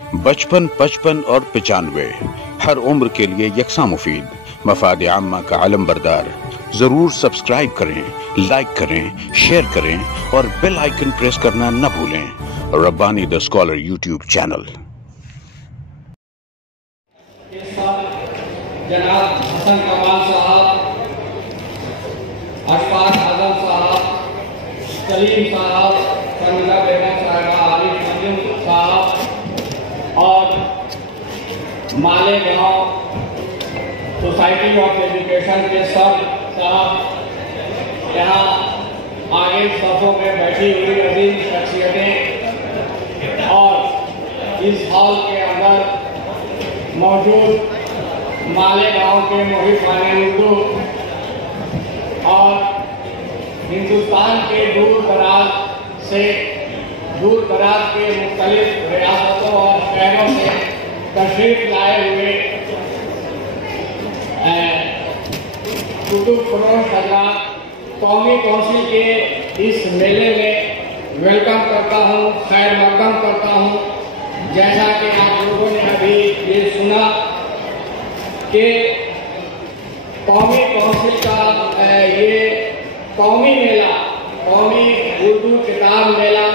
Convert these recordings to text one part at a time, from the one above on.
55, 55 और 95 हर उम्र के लिए यकसा मुफीद, मफाद आम्मा का आलम बरदार। जरूर सब्सक्राइब करें, लाइक करें, शेयर करें और बेल आइकन प्रेस करना न भूलें। Rabbani the scholar YouTube channel. जनाब हसन कमाल साहब, अशफाक आजम साहब, सलीम साहब, शर्मिला बेगम साहिबा, आरिफ मंजूर साहब और मालेगांव सोसाइटी ऑफ एजुकेशन के सब साहब, यहाँ आगे सफों में बैठी हुई अजीज शख्सियतें और इस हॉल के अंदर मौजूद मालेगांव के मोहिबाने उर्दू और हिंदुस्तान के दूर दराज के मुख्तलिफ रियासतों और शहरों से तशरीफ लाए हुए कुतुब फरोश हज़रात, कौमी कौंसिल के इस मेले में वेलकम करता हूँ, खैर मकदम करता हूँ। जैसा कि आप लोगों ने अभी ये सुना कि कौमी कौंसिल का ये कौमी मेला, कौमी उर्दू किताब मेला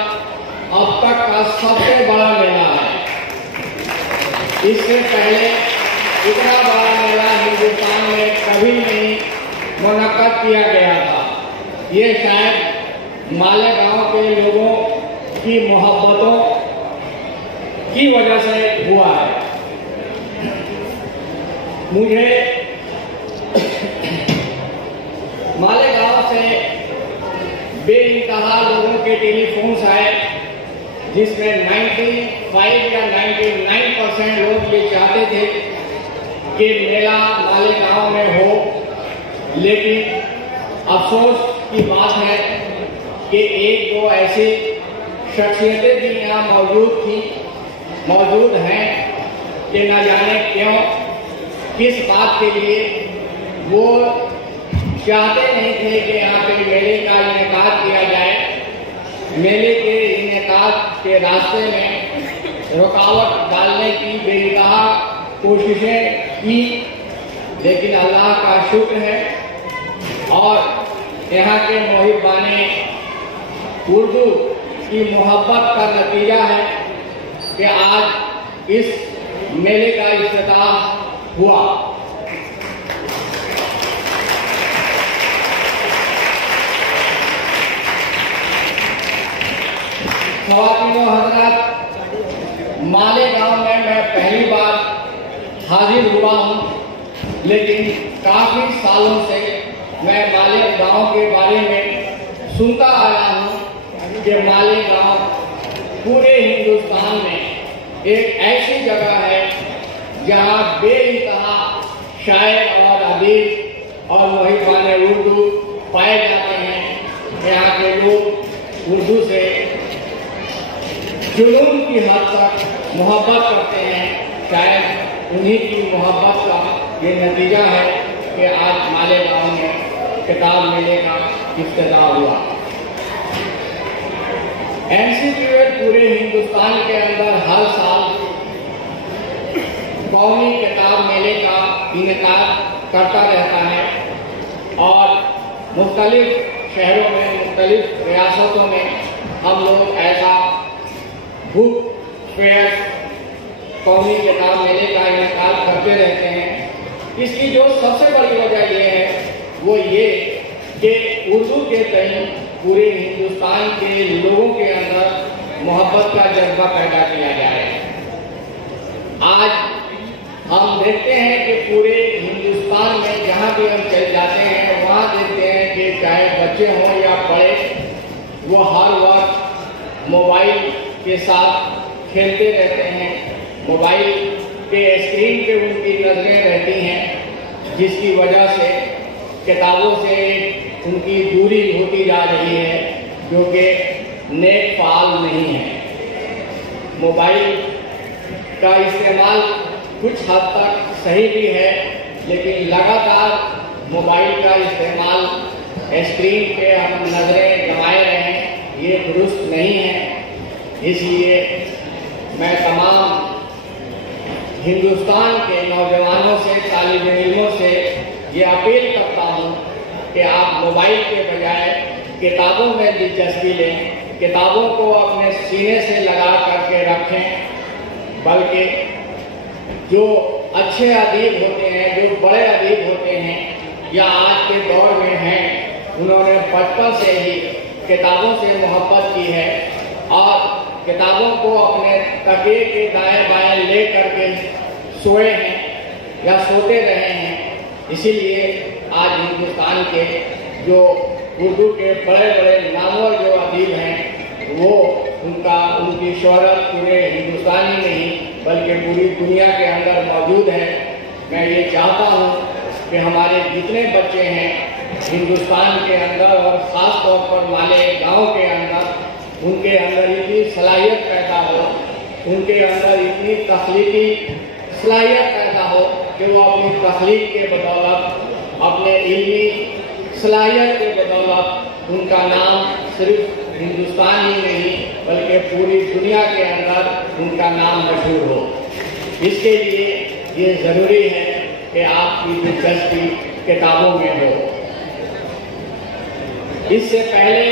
अब तक का सबसे बड़ा मेला है। इससे पहले इतना बड़ा मेला हिंदुस्तान में कभी नहीं मुनक्कद किया गया था। ये शायद मालेगांव के लोगों की मोहब्बतों की वजह से हुआ है। मुझे मालेगांव से बेइंतहा लोगों के टेलीफोन्स आए, जिसमें 95 या 99% लोग ये चाहते थे कि मेला मालेगांव में हो, लेकिन अफसोस की बात है कि एक दो ऐसी शख्सियतें भी यहाँ मौजूद हैं कि न जाने क्यों, किस बात के लिए वो चाहते नहीं थे कि यहाँ पे मेले का इनेकाद किया जाए। मेले के इनेकाद के रास्ते में रुकावट डालने की बेइंतहा कोशिशें की, लेकिन अल्लाह का शुक्र है और यहाँ के मोहिबाने उर्दू की मोहब्बत का नतीजा है कि आज इस मेले का इफ्तिताह हुआ। ख़वातीनो हज़रात, मालेगांव में मैं पहली बार हाजिर हुआ हूँ, लेकिन काफ़ी सालों से मैं मालेगांव के बारे में सुनता आया हूँ कि मालेगांव पूरे हिंदुस्तान में एक ऐसी जगह है जहाँ बेइंतहा शायर और अदीब और मोहिबाने उर्दू पाए जाते हैं। यहाँ के लोग उर्दू से जुनून की हद तक मोहब्बत करते हैं। शायद उन्हीं की मोहब्बत का ये नतीजा है कि आज मालेगांव में किताब मेले का इफ्तिताह हुआ। एमसीक्यूएल पूरे हिंदुस्तान के अंदर हर साल कौमी किताब मेले का इनेकाद करता रहता है और मुख्तलिफ शहरों में, मुख्तलिफ रियासतों में हम लोग ऐसा बुक फेयर, कौमी किताब मेले का इनेकाद करते रहते हैं। इसकी जो सबसे बड़ी वजह ये है वो ये कि उर्दू के तय पूरे हिंदुस्तान के लोगों के अंदर मोहब्बत का जज्बा पैदा किया जाए। आज हम देखते हैं कि पूरे हिंदुस्तान में जहाँ भी हम चले जाते हैं वहाँ देखते हैं कि चाहे बच्चे हों या बड़े, वो हर वक्त मोबाइल के साथ खेलते रहते हैं। मोबाइल के स्क्रीन पे उनकी नजरें रहती हैं, जिसकी वजह से किताबों से उनकी दूरी होती जा रही है, जो कि नेक फाल नहीं है। मोबाइल का इस्तेमाल कुछ हद तक सही भी है, लेकिन लगातार मोबाइल का इस्तेमाल स्क्रीन पे हम नजरें गंवाए रहें, ये दुरुस्त नहीं है। इसलिए मैं तमाम हिंदुस्तान के नौजवानों से, तालिब इल्मों से ये अपील करता हूँ कि आप मोबाइल के बजाय किताबों में दिलचस्पी लें, किताबों को अपने सीने से लगा करके रखें, बल्कि जो अच्छे अदीब होते हैं, जो बड़े अदीब होते हैं या आज के दौर में हैं, उन्होंने बचपन से ही किताबों से मोहब्बत की है और किताबों को अपने तकिए के दाएं बाएं ले करके सोए हैं या सोते रहे हैं। इसीलिए आज हिंदुस्तान के जो उर्दू के बड़े बड़े नामवर जो अदीब हैं, वो उनकी शोहरत पूरे हिंदुस्तान ही नहीं बल्कि पूरी दुनिया के अंदर मौजूद है। मैं ये चाहता हूँ कि हमारे जितने बच्चे हैं हिंदुस्तान के अंदर और ख़ास तौर पर मालेगांव के अंदर, उनके अंदर इतनी सलाहियत पैदा हो, उनके अंदर इतनी तख्लीकी सलाहियत पैदा हो कि वो अपनी तख्लीक के बदौलत, अपने इल्मी सलाहियत के बदौलत उनका नाम सिर्फ हिंदुस्तान ही नहीं बल्कि पूरी दुनिया के अंदर उनका नाम मशहूर हो। इसके लिए ये ज़रूरी है कि आपकी दिलचस्पी किताबों में हो। इससे पहले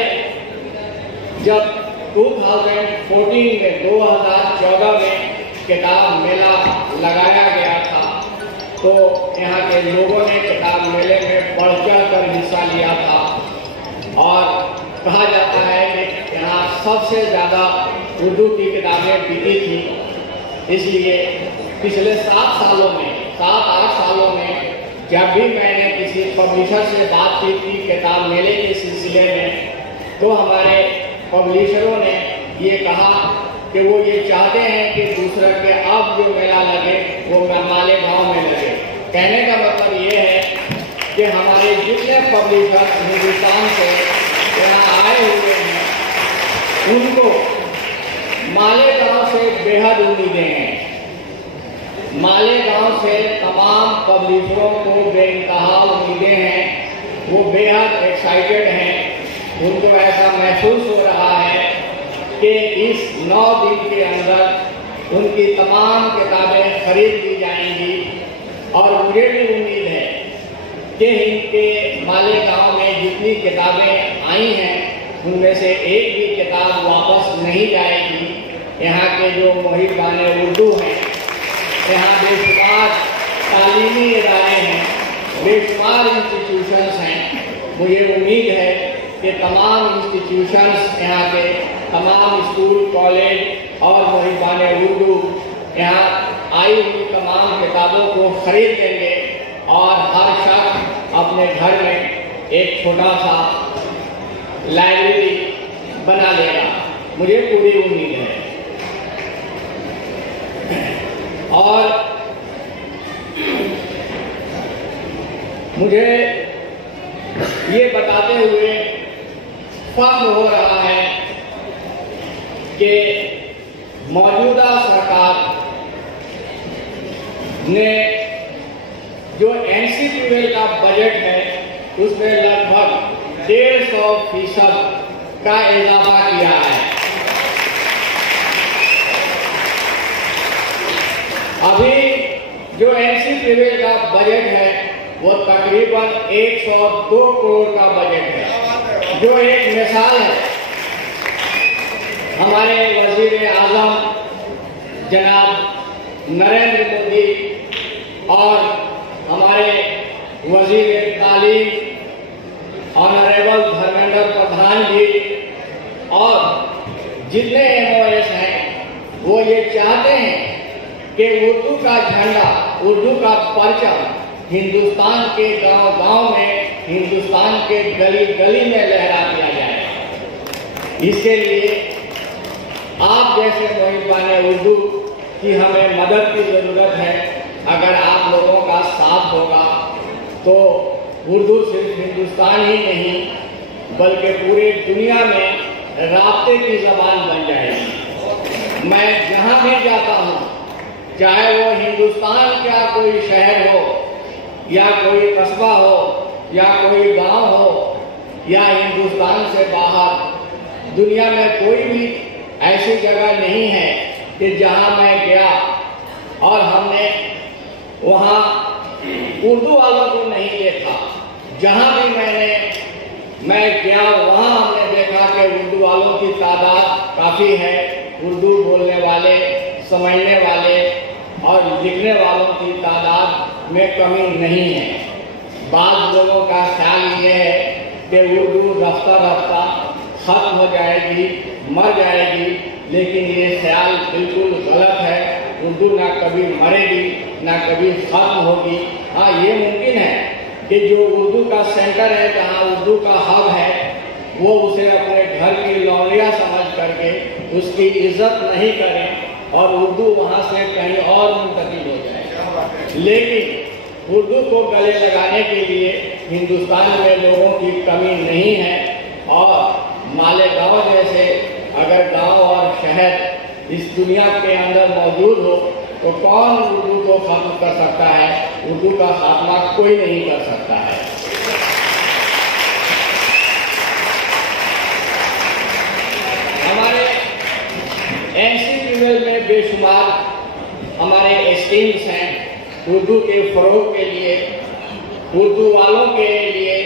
जब 2014 में किताब मेला लगाया गया था तो यहाँ के लोगों ने किताब मेले में बढ़ चढ़ कर हिस्सा लिया था और कहा जाता है कि यहाँ सबसे ज़्यादा उर्दू की किताबें बिकी थी। इसलिए पिछले 7-8 सालों में जब भी मैंने किसी पब्लिशर से बात की थी किताब मेले के सिलसिले में, तो हमारे पब्लिशरों ने ये कहा कि वो ये चाहते हैं कि दूसरा के अब जो मेला लगे वो मालेगांव में लगे। कहने का मतलब ये है कि हमारे जितने पब्लिशर हिंदुस्तान से यहाँ आए हुए हैं उनको मालेगांव से बेहद उम्मीदें हैं। मालेगांव से तमाम पब्लिशरों को बेइंतहा उम्मीदें हैं, वो बेहद एक्साइटेड हैं। उनको ऐसा महसूस हो रहा है कि इस 9 दिन के अंदर उनकी तमाम किताबें खरीद ली जाएंगी और मुझे भी उम्मीद है कि इनके मालेगांव में जितनी किताबें आई हैं उनमें से एक भी किताब वापस नहीं जाएगी। यहाँ के जो मुहिबाने उर्दू हैं, यहाँ बेशुमार तालीमी इदारे हैं, बेशुमार इंस्टीट्यूशंस हैं। मुझे उम्मीद है कि तमाम इंस्टीट्यूशंस, यहाँ के तमाम स्कूल, कॉलेज और मुहिबाने उर्दू यहाँ आई हुई तमाम किताबों को खरीद लेंगे और हर शख्स अपने घर में एक छोटा सा लाइब्रेरी बना लेगा। मुझे पूरी उम्मीद है। और मुझे ये बताते हुए फख्र हो रहा है कि मौजूदा सरकार ने जो NCPWL का बजट है उसमें लगभग 150% का इजाफा किया है। अभी जो NCPWL का बजट है वो तकरीबन 102 करोड़ का बजट है, जो एक मिसाल है। हमारे वजीर आजम जनाब नरेंद्र मोदी और हमारे वजीर तालीम ऑनरेबल धर्मेंद्र प्रधान जी और जितने MOS हैं वो ये चाहते हैं कि उर्दू का झंडा, उर्दू का परचम हिंदुस्तान के गांव-गांव में, हिंदुस्तान के गली-गली में लहरा दिया जाए। इसके लिए आप जैसे मुहिबाने उर्दू की हमें मदद की ज़रूरत है। अगर आप लोगों का साथ होगा तो उर्दू सिर्फ हिंदुस्तान ही नहीं बल्कि पूरी दुनिया में राब्ते की ज़बान बन जाएगी। मैं जहाँ भी जाता हूँ, चाहे वो हिंदुस्तान का कोई शहर हो या कोई कस्बा हो या कोई गांव हो या हिंदुस्तान से बाहर, दुनिया में कोई भी ऐसी जगह नहीं है कि जहां मैं गया और हमने वहाँ उर्दू वालों को नहीं देखा। जहाँ भी मैं गया वहाँ हमने देखा कि उर्दू वालों की तादाद काफ़ी है। उर्दू बोलने वाले, समझने वाले और लिखने वालों की तादाद में कमी नहीं है। बाद लोगों का ख्याल ये है कि उर्दू रफ्ता रफ्ता खत्म हो जाएगी, मर जाएगी, लेकिन ये ख्याल बिल्कुल गलत है। उर्दू ना कभी मरेगी, ना कभी खत्म होगी। हाँ, ये मुमकिन है कि जो उर्दू का सेंटर है, जहाँ उर्दू का हब है, वो उसे अपने घर की लौंडिया समझ करके उसकी इज्जत नहीं करें और उर्दू वहाँ से कहीं और मुंतकिल हो जाए। लेकिन उर्दू को गले लगाने के लिए हिंदुस्तान में लोगों की कमी नहीं है। और मालेगांव जैसे अगर गांव और शहर इस दुनिया के अंदर मौजूद हो तो कौन उर्दू को खत्म कर सकता है? उर्दू का खात्मा कोई नहीं कर सकता है। हमारे एनसीपीएल में बेशुमार हमारे स्कीम्स हैं उर्दू के फरोग के लिए, उर्दू वालों के लिए,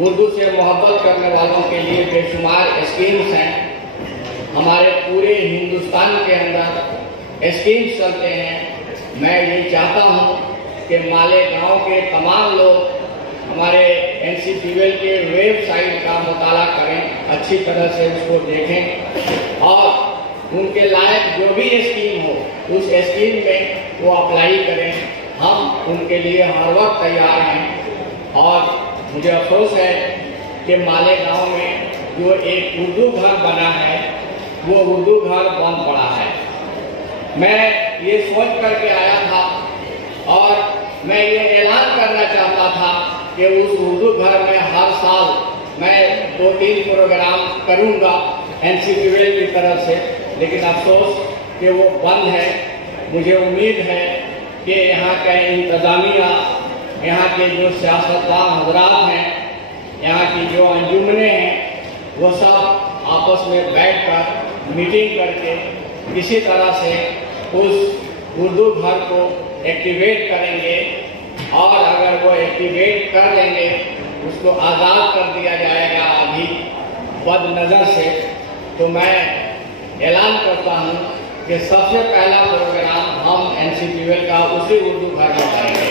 उर्दू से मोहब्बत करने वालों के लिए बेशुमार स्कीम्स हैं। हमारे पूरे हिंदुस्तान के अंदर स्कीम्स चलते हैं। मैं ये चाहता हूँ कि मालेगांव के तमाम लोग हमारे एनसीपीएल के वेबसाइट का मुताला करें, अच्छी तरह से उसको देखें और उनके लायक जो भी स्कीम हो उस स्कीम में वो अप्लाई करें। हम उनके लिए हर वक्त तैयार हैं। और मुझे अफसोस है कि मालेगांव में जो एक उर्दू घर बना है वो उर्दू घर बंद पड़ा है। मैं ये सोच करके आया था और मैं ये ऐलान करना चाहता था कि उस उर्दू घर में हर साल मैं 2-3 प्रोग्राम करूंगा एनसीपीएल की तरफ से, लेकिन अफसोस कि वो बंद है। मुझे उम्मीद है कि यहाँ का इंतजामिया, यहाँ के जो सियासतदान हजरात हैं, यहाँ की जो अंजुमने हैं, वो सब आपस में बैठकर मीटिंग करके किसी तरह से उस उर्दू घर को एक्टिवेट करेंगे और अगर वो एक्टिवेट कर लेंगे, उसको आज़ाद कर दिया जाएगा अभी बदनज़र से, तो मैं ऐलान करता हूँ कि सबसे पहला प्रोग्राम हम एनसीपीएल का उसी उर्दू घर में करेंगे।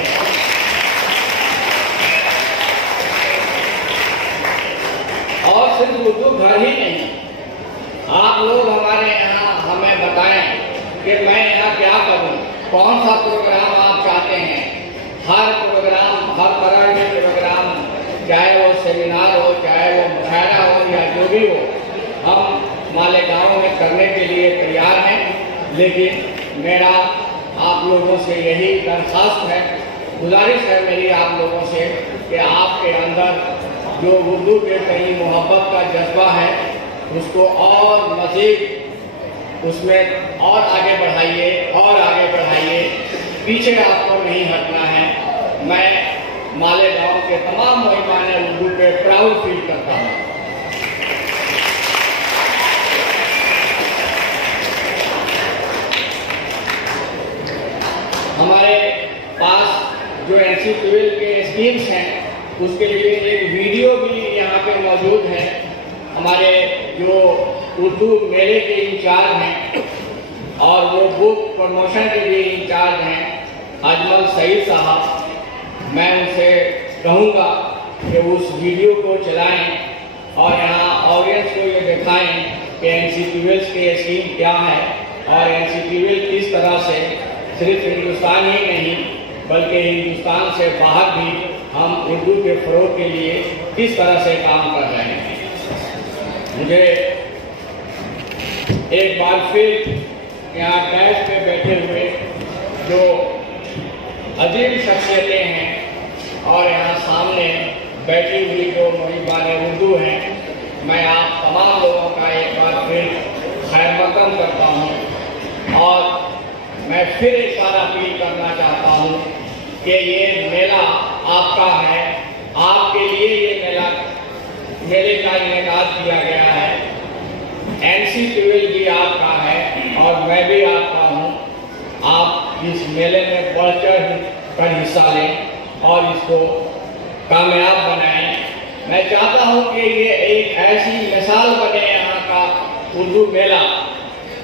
और सिर्फ उर्दू घर ही नहीं, आप लोग हमारे यहाँ हमें बताएं कि मैं यहाँ क्या करूँ, कौन सा प्रोग्राम आप चाहते हैं। हर प्रोग्राम, हर तरह के प्रोग्राम, चाहे वो सेमिनार हो, चाहे वो मुशायरा हो या जो भी हो, हम मालेगांव में करने के लिए तैयार हैं। लेकिन मेरा आप लोगों से यही दरख्वास्त है, गुजारिश है मेरी आप लोगों से कि आपके अंदर जो उर्दू के प्रति मोहब्बत का जज्बा है उसको और मज़ीद उसमें और आगे बढ़ाइए और आगे बढ़ाइए। पीछे आपको नहीं हटना है। मैं मालेगांव के तमाम मेहमान उर्दू पे प्राउड फील करता हूँ। हमारे पास जो एनसीपीएल के स्कीम्स हैं उसके लिए एक वीडियो भी यहाँ पे मौजूद है। हमारे जो उर्दू मेले के इंचार्ज हैं और वो बुक प्रमोशन के भी इंचार्ज हैं अजमल सईद साहब, मैं उनसे कहूँगा कि उस वीडियो को चलाएं और यहाँ ऑडियंस को ये दिखाएं कि एनसीपीएल के स्कीम क्या है और एनसीपीएल किस तरह से सिर्फ हिंदुस्तान ही नहीं बल्कि हिंदुस्तान से बाहर भी हम उर्दू के फ़रोग के लिए किस तरह से काम कर रहे हैं। मुझे एक बार फिर यहाँ डैश पे बैठे हुए जो अजीम शख्सियतें हैं और यहाँ सामने बैठी हुई जो मुहिबान उर्दू हैं, मैं आप तमाम लोगों का एक बार फिर खैर मक़दम करता हूँ और मैं फिर एक बार अपील करना चाहता हूँ कि ये मेला आपका है, आपके लिए ये मेले का इनेकाद किया गया है। एनसीपीएल भी आपका है और मैं भी आपका हूँ। आप इस मेले में बढ़ चढ़ कर हिस्सा लें और इसको कामयाब बनाएं। मैं चाहता हूं कि ये एक ऐसी मिसाल बने यहाँ का उर्दू मेला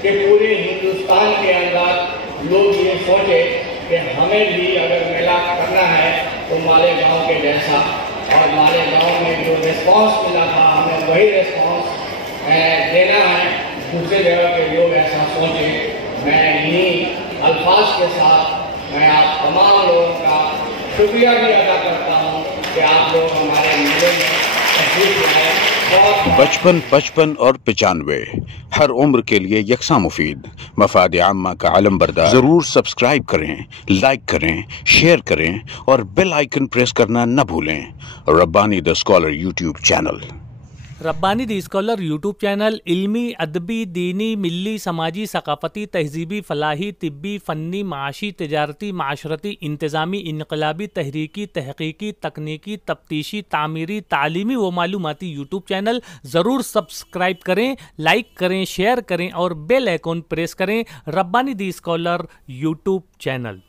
कि पूरे हिंदुस्तान के अंदर लोग ये सोचे कि हमें भी अगर मेला करना है तो मालेगांव के जैसा, और मालेगांव में जो रिस्पांस मिला था हमें वही रिस्पांस देना है, दूसरे जगह के लोग ऐसा सोचें। मैं इन्हीं अल्फाज के साथ मैं आप तमाम लोगों का शुक्रिया भी अदा करता हूँ कि आप लोग हमारे मेले में तशरीफ लाए। बचपन, 55 और 95 हर उम्र के लिए यकसा मुफीद, मफाद आम्मा का आलम बरदार। जरूर सब्सक्राइब करें, लाइक करें, शेयर करें और बेल आइकन प्रेस करना न भूलें। Rabbani the scholar YouTube channel. Rabbani the scholar YouTube channel इल्मी, अदबी, दीनी, मिली, समाजी, सकाफती, तहजीबी, फलाही, तिब्बी, फ़न्नी, माशी, तिजारती, माशरती, इंतज़ामी, इनकलाबी, तहरीकी, तहकीकी, तकनीकी, तफ्तीशी, तामीरी, तालीमी व मालूमाती यूट्यूब चैनल। ज़रूर सब्सक्राइब करें, लाइक करें, शेयर करें और बेल आइकन प्रेस करें। Rabbani the scholar YouTube channel.